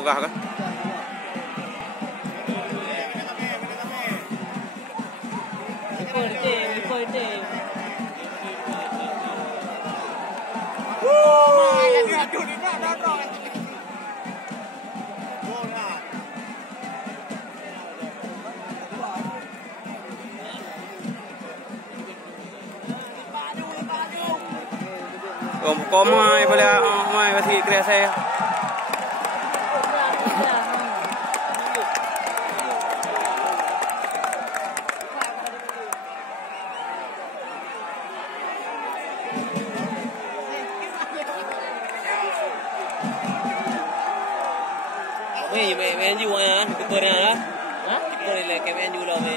pegah kan. Kau mai boleh mai masih kira saya. Men ju ya, keeper ya. Hah? Keeper le ke men ju lo me.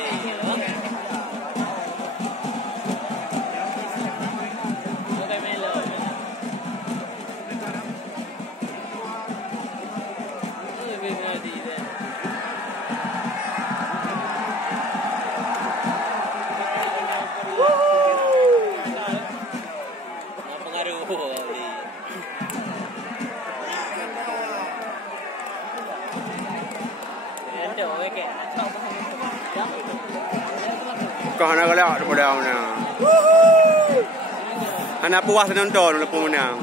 Oke men lo. Lebih mati deh. Pengaruh. Kau nak galak daripada mana? Anak puas nonton lepas menang.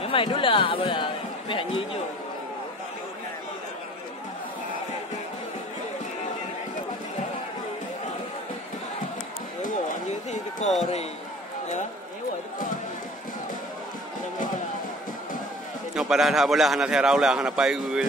Memang dulu lah, apa lah? Pihak hijau. Oh, anjing tu kori, ya? Yang pada bola anak saya raulah anak pai gue.